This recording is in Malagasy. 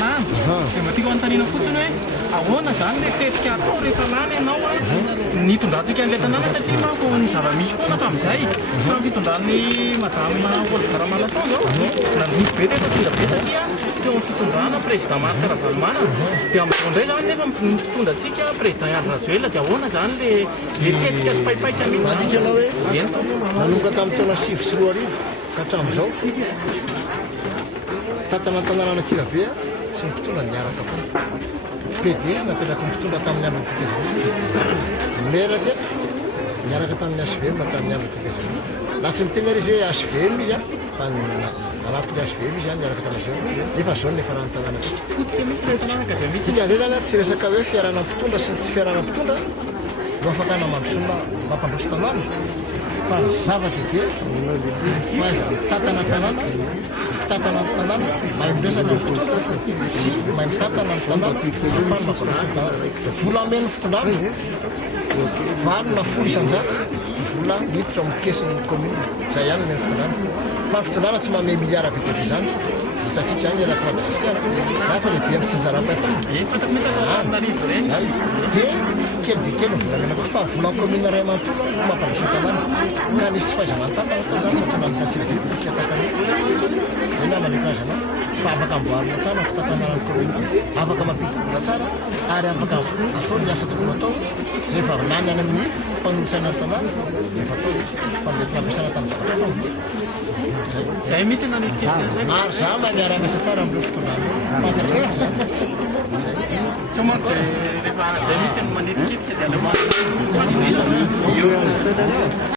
tanàna dia mba tiako anontaniana fotsiny hoe ahoana zany le tetika atao rehefa lany ianao a nitondrantsika an'ilay tanàna satria manko ny zava-misy foana hatramin'izay fa ny fitondran'ny madame Olga zao misy be teto tsinda be satria teo amin'ny fitondrana président Marc Ravalomanana dia amin'izao indray zany nefa nifitondrantsika président Andry Rajoelina dia ahoana zany le tetika sy paipaika mihitsy ianao hoe nanomboka tamin'ny taona 7 sy 4 arivo ka hatramin'izao tatana tanàna Antsirabe sy ny mpitondra niaraka foana PDS napetraka mpitondra tamin'ny andro nytikazana maire teto niaraka tamin'ny HVM tamin'ny andro nytikazana na tsy miteny izy hoe HVM izy a fa nanatin'ny HVM izy a niaraka tamin'izao nefa zao nefa raha ny tanàna tsika zay zany tsy resaka hoe fiarana mpitondra sy tsy fiarana mpitondra no afaka namandrosona mampandroso tanàna fa zava-dehibe fazy tatana tanàna tatana ny tanàna mahay miresaka mpitondra sy mahay mitatana ny tanàna afany mampandroso ny tanàna volameno fitondrana valo na folo isanjato vola miditra mikesin'ny commune zay ihany meno fitondrana fa ny fitondrana tsy manome miliara be bebe zany hitatsika zany eraky Madagasikara za fa lehibe amin'ny sinjaram-paefana dia kely dia kely ny volamena koa fa volan'ny commune ray amanontolo no mampandroso ny tanàna ka nisy tsy fahaizana ny tatana atao zany mahatonga ny Antsirabe politika tatana zay namany karazana fa afaka amboarina tsara fitatanana ny commune afaka mampidi-bola tsara ary afaka atao ny asa tokony atao zay fa lany any amin'ny mpanolotsana ny tanàna efa atao izy fa mety nampiasana tamin'ny zavatra zay mihitsy nanitiketika zay maro za maniara-miasa tsara amin'ireo fitondrana fantatr zany so manko rehefa zay mihitsy manitiketika dia aleo